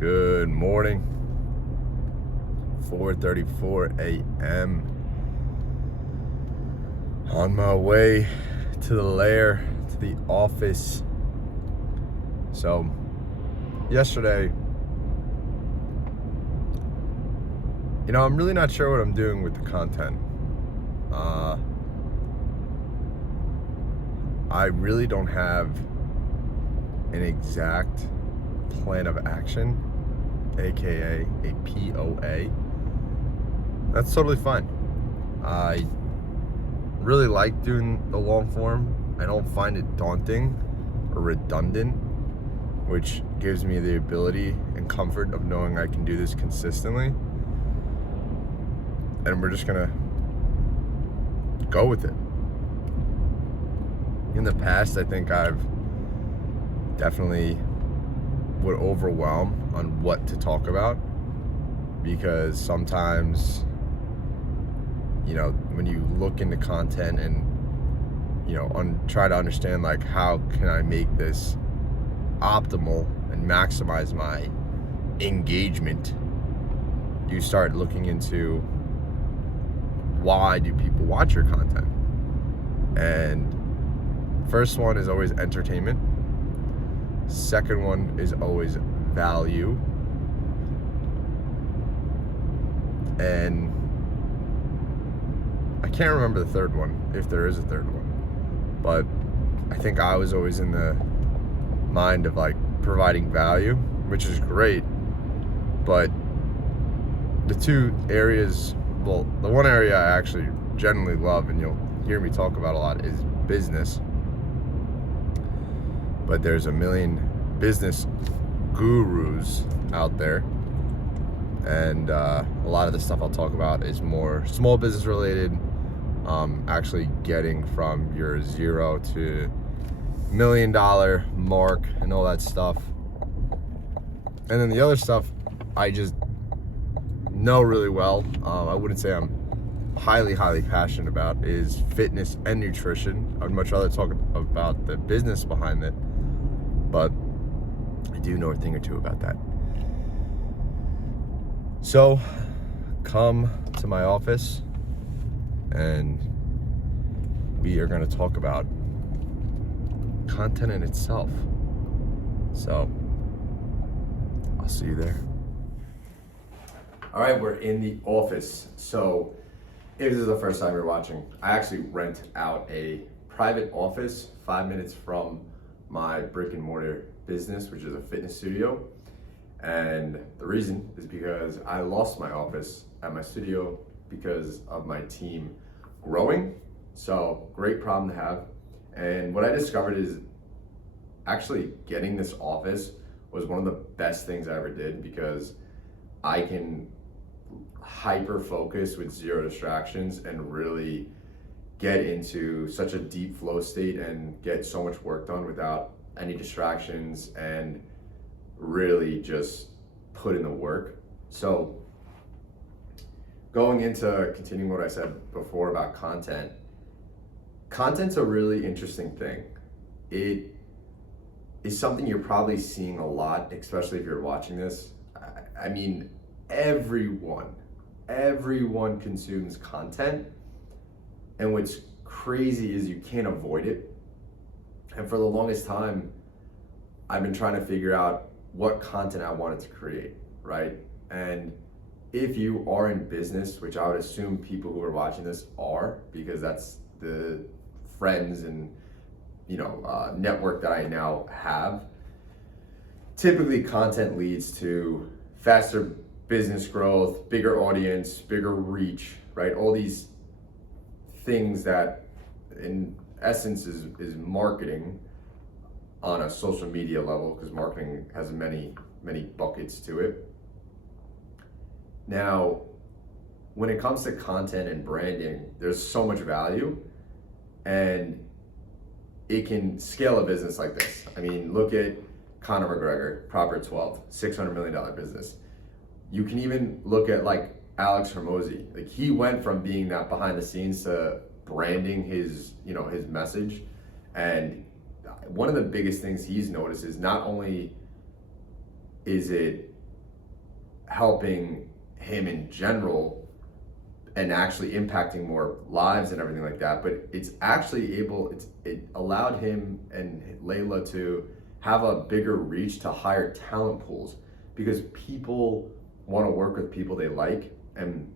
Good morning. 4:34 a.m. On my way to the lair, to the office. So, yesterday, I'm really not sure what I'm doing with the content. I really don't have an exact plan of action, aka a POA. That's totally fine. I really like doing the long form. I don't find it daunting or redundant, which gives me the ability and comfort of knowing I can do this consistently. And we're just gonna go with it. In the past, I think I've definitely would overwhelm on what to talk about, because sometimes, when you look into content and, try to understand, like, how can I make this optimal and maximize my engagement, you start looking into why do people watch your content. And first one is always entertainment. Second one is always value. And I can't remember the third one, if there is a third one. But I think I was always in the mind of, like, providing value, which is great. But the two areas, well, the one area I actually genuinely love, and you'll hear me talk about a lot, is business. But there's a million business gurus out there, and a lot of the stuff I'll talk about is more small business related, actually getting from your $0 to $1 million mark and all that stuff. And then the other stuff I just know really well, I wouldn't say I'm highly passionate about, is fitness and nutrition. I would much rather talk about the business behind it, but I do know a thing or two about that. So come to my office and we are going to talk about content in itself. So I'll see you there. All right, we're in the office. So if this is the first time you're watching, I actually rent out a private office 5 minutes from my brick and mortar business, which is a fitness studio. And the reason is because I lost my office at my studio because of my team growing. So great problem to have. And what I discovered is actually getting this office was one of the best things I ever did, because I can hyper focus with zero distractions and really get into such a deep flow state and get so much work done without any distractions, and really just put in the work. So going into continuing what I said before about content's a really interesting thing. It is something you're probably seeing a lot, especially if you're watching this. I mean, everyone consumes content, and what's crazy is you can't avoid it. And for the longest time, I've been trying to figure out what content I wanted to create, right? And if you are in business, which I would assume people who are watching this are, because that's the friends and network that I now have, typically content leads to faster business growth, bigger audience, bigger reach, right? All these things that in essence is marketing on a social media level, because marketing has many buckets to it. Now, when it comes to content and branding, there's so much value, and it can scale a business like this. I mean, look at Conor McGregor, Proper 12, $600 million business. You can even look at, like, Alex Hormozi. Like, he went from being that behind the scenes to branding his message. And one of the biggest things he's noticed is not only is it helping him in general and actually impacting more lives and everything like that. But it's actually it allowed him and Layla to have a bigger reach to higher talent pools, because people want to work with people they like and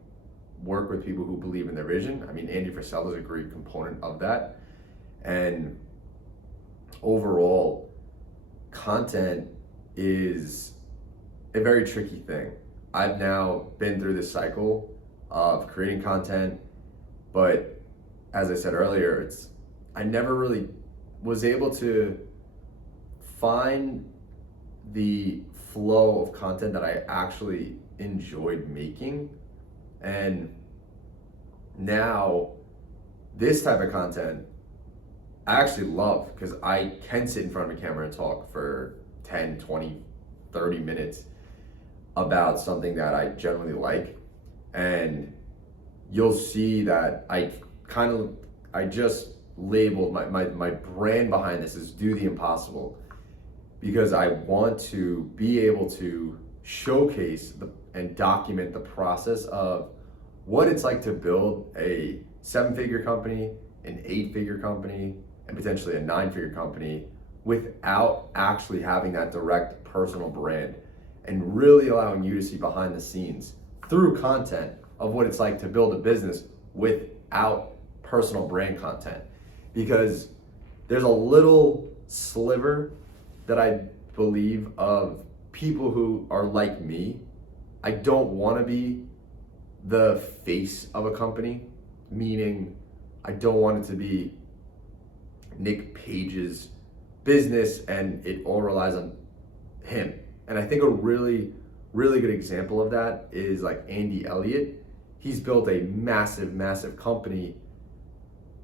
work with people who believe in their vision. I mean, Andy Frisella is a great component of that. And overall, content is a very tricky thing. I've now been through this cycle of creating content, but as I said earlier, I never really was able to find the flow of content that I actually enjoyed making. And now this type of content I actually love, because I can sit in front of a camera and talk for 10, 20, 30 minutes about something that I generally like. And you'll see that I just labeled my brand behind this is Do the Impossible, because I want to be able to showcase and document the process of what it's like to build a 7-figure company, an 8-figure company, and potentially a 9-figure company without actually having that direct personal brand, and really allowing you to see behind the scenes through content of what it's like to build a business without personal brand content. Because there's a little sliver that I believe of people who are like me. I don't want to be the face of a company, meaning I don't want it to be Nick Page's business and it all relies on him. And I think a really, really good example of that is like Andy Elliott. He's built a massive, massive company,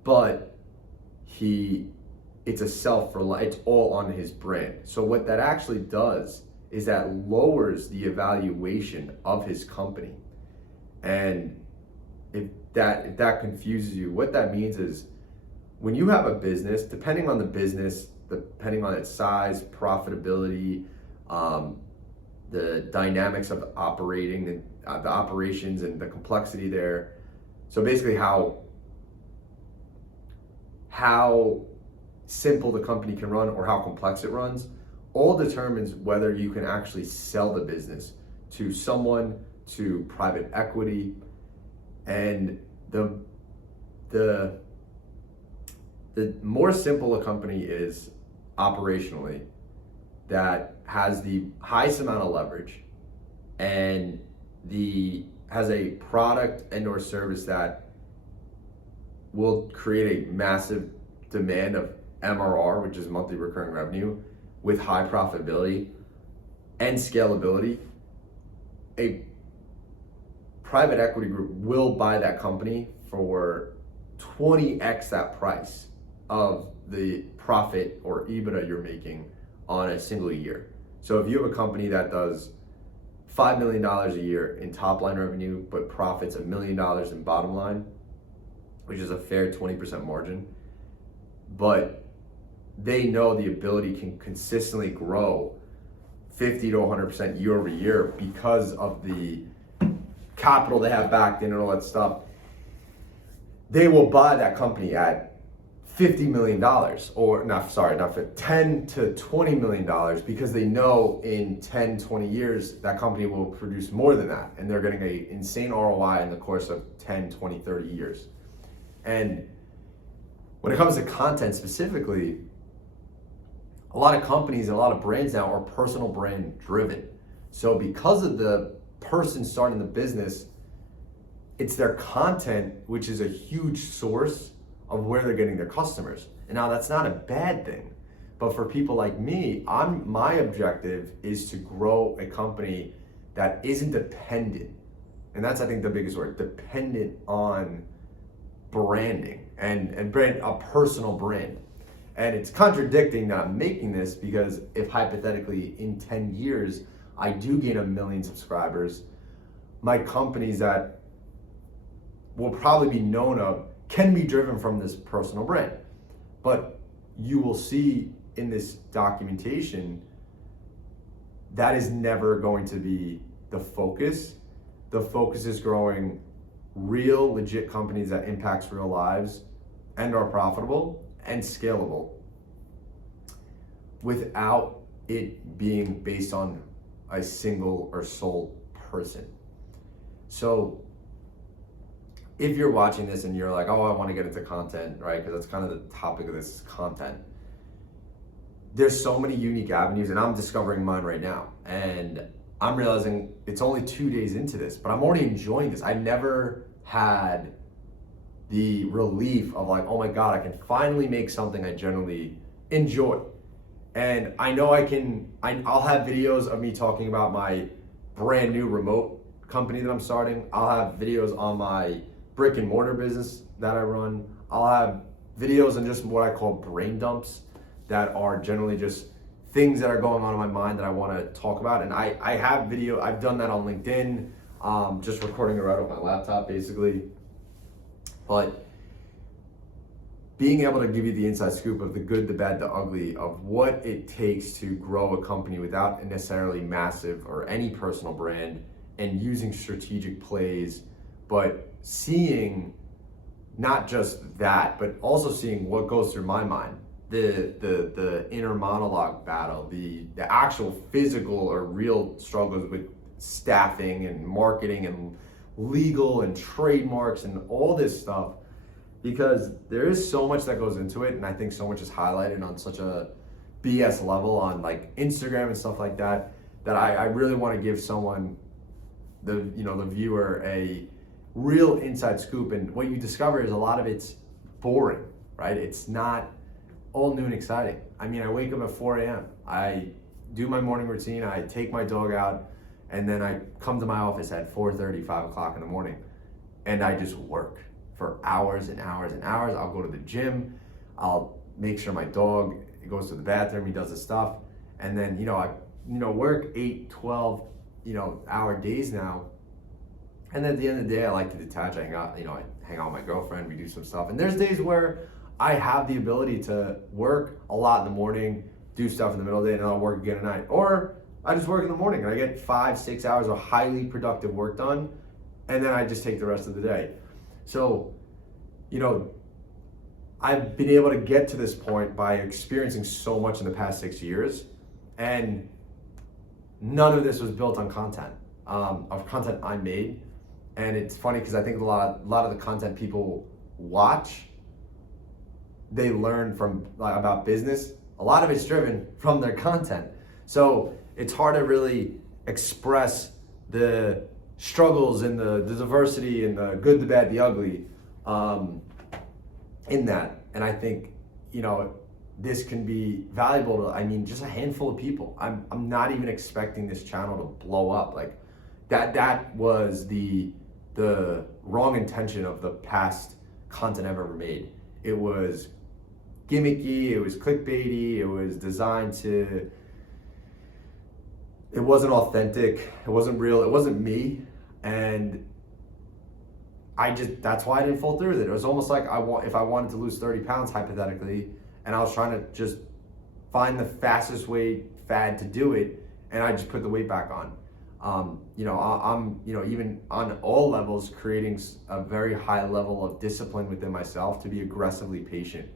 but it's it's all on his brand. So what that actually does is that lowers the evaluation of his company. And if that confuses you, what that means is when you have a business, depending on the business, depending on its size, profitability, the dynamics of operating, the operations and the complexity there. So basically how simple the company can run or how complex it runs, all determines whether you can actually sell the business to someone, to private equity. And the more simple a company is operationally, that has the highest amount of leverage and has a product and or service that will create a massive demand of MRR, which is monthly recurring revenue, with high profitability and scalability, a private equity group will buy that company for 20x that price of the profit or EBITDA you're making on a single year. So if you have a company that does $5 million a year in top line revenue, but profits $1 million in bottom line, which is a fair 20% margin, but they know the ability can consistently grow 50 to 100% year over year because of the capital they have backed in and all that stuff, they will buy that company at $50 million, or not 10 to $20 million, because they know in 10, 20 years, that company will produce more than that. And they're getting an insane ROI in the course of 10, 20, 30 years. And when it comes to content specifically, a lot of companies and a lot of brands now are personal brand driven. So because of the person starting the business, it's their content, which is a huge source of where they're getting their customers. And now that's not a bad thing, but for people like me, my objective is to grow a company that isn't dependent, and that's I think the biggest word, dependent on branding and a personal brand. And it's contradicting that I'm making this, because if hypothetically in 10 years I do gain 1 million subscribers, my companies that will probably be known of can be driven from this personal brand. But you will see in this documentation that is never going to be the focus. The focus is growing real, legit companies that impacts real lives and are profitable and scalable without it being based on a single or sole person. So if you're watching this and you're like, oh, I want to get into content, right? Because that's kind of the topic of this content. There's so many unique avenues, and I'm discovering mine right now. And I'm realizing it's only 2 days into this, but I'm already enjoying this. I never had the relief of like, oh my God, I can finally make something I generally enjoy. And I know I'll have videos of me talking about my brand new remote company that I'm starting. I'll have videos on my brick and mortar business that I run. I'll have videos on just what I call brain dumps that are generally just things that are going on in my mind that I want to talk about. And I have video, I've done that on LinkedIn, just recording it right off my laptop basically. But being able to give you the inside scoop of the good, the bad, the ugly of what it takes to grow a company without necessarily massive or any personal brand, and using strategic plays, but seeing not just that, but also seeing what goes through my mind, the inner monologue battle, the actual physical or real struggles with staffing and marketing and legal and trademarks and all this stuff, because there is so much that goes into it, and I think so much is highlighted on such a BS level on like Instagram and stuff like that, that I really want to give someone, the viewer, a real inside scoop. And what you discover is a lot of it's boring, right? It's not all new and exciting. I mean, I wake up at 4 a.m. I do my morning routine. I take my dog out, and then I come to my office at 4:30, 5 o'clock in the morning, and I just work for hours and hours and hours. I'll go to the gym. I'll make sure my dog goes to the bathroom. He does his stuff, and then I work 8, 12 hour days now. And then at the end of the day, I like to detach. I hang out with my girlfriend. We do some stuff. And there's days where I have the ability to work a lot in the morning, do stuff in the middle of the day, and then I'll work again at night. Or I just work in the morning and I get 5-6 hours of highly productive work done, and then I just take the rest of the day. So, I've been able to get to this point by experiencing so much in the past 6 years, and none of this was built on content, of content I made. And it's funny because I think a lot of the content people watch, they learn from about business. A lot of it's driven from their content. So it's hard to really express the struggles and the diversity and the good, the bad, the ugly in that. And I think, this can be valuable to, just a handful of people. I'm not even expecting this channel to blow up. Like that was the wrong intention of the past content I've ever made. It was gimmicky, it was clickbaity, it was designed to, it wasn't authentic, it wasn't real, it wasn't me. And that's why I didn't fall through with it. It was almost like if I wanted to lose 30 pounds hypothetically, and I was trying to just find the fastest way fad to do it, and I just put the weight back on. I'm even on all levels creating a very high level of discipline within myself to be aggressively patient.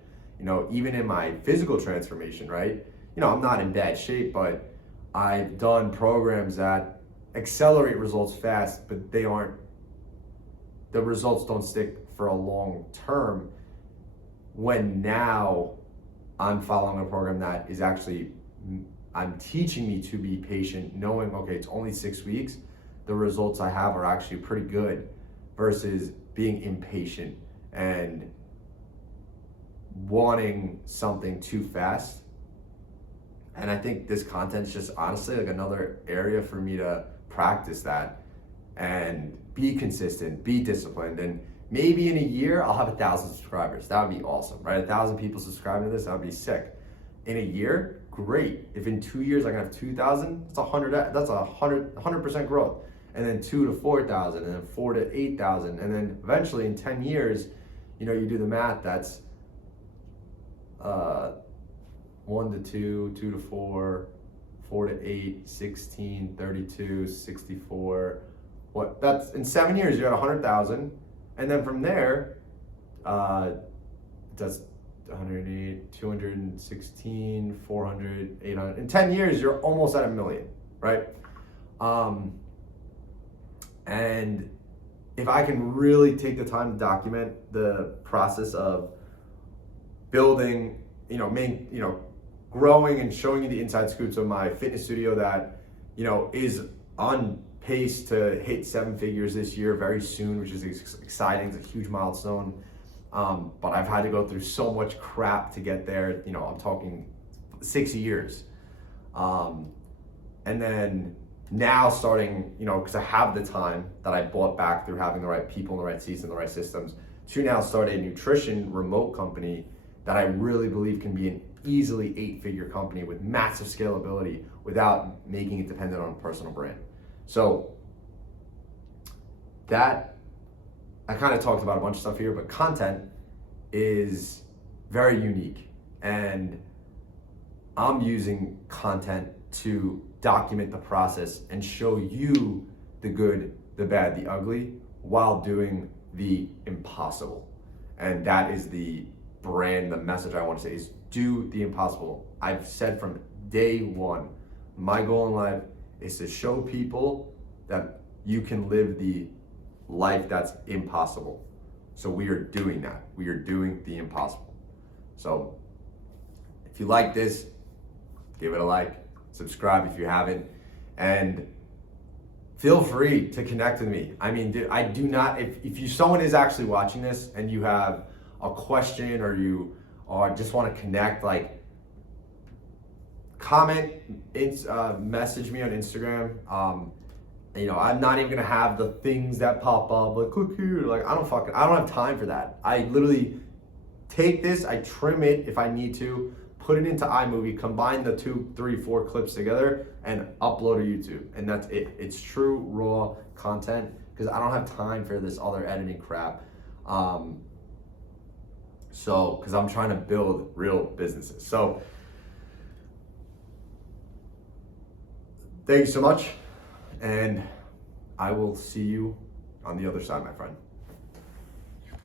Even in my physical transformation, right? I'm not in bad shape, but I've done programs that accelerate results fast, but the results don't stick for a long term, when now I'm following a program that is actually, I'm teaching me to be patient, knowing, okay, it's only 6 weeks. The results I have are actually pretty good, versus being impatient and wanting something too fast. And I think this content's just honestly like another area for me to practice that and be consistent, be disciplined. And maybe in a year I'll have 1,000 subscribers. That would be awesome, right? 1,000 people subscribing to this, that would be sick. In a year, great. If in 2 years I can have 2,000, that's 100% growth. And then 2 to 4,000, and then 4 to 8,000, and then eventually in 10 years, you do the math. That's 1 to 2, 2 to 4, 4 to 8, 16, 32, 64. That's in 7 years, you're at 100,000. And then from there, that's 108, 216, 400, 800. In 10 years, you're almost at $1 million, right? And if I can really take the time to document the process of building, growing and showing you the inside scoops of my fitness studio that, is on pace to hit 7 figures this year very soon, which is exciting. It's a huge milestone. But I've had to go through so much crap to get there. I'm talking 6 years. And then now starting, because I have the time that I bought back through having the right people in the right seats and the right systems, to now start a nutrition remote company that I really believe can be an easily 8-figure company with massive scalability without making it dependent on a personal brand. So that, I kind of talked about a bunch of stuff here, but content is very unique, and I'm using content to document the process and show you the good, the bad, the ugly, while doing the impossible. And that is the brand, the message I want to say is do the impossible. I've said from day one, my goal in life is to show people that you can live the life that's impossible. So we are doing that. We are doing the impossible. So if you like this, give it a like, subscribe if you haven't, and feel free to connect with me. I mean, I do not, if someone is actually watching this and you have a question or you just want to connect, like, comment, message me on Instagram. I'm not even gonna have the things that pop up, like, click here. Like, I don't have time for that. I literally take this, I trim it if I need to, put it into iMovie, combine the 2, 3, 4 clips together, and upload to YouTube. And that's it. It's true, raw content, because I don't have time for this other editing crap. Because I'm trying to build real businesses. So, thank you so much, and I will see you on the other side, my friend.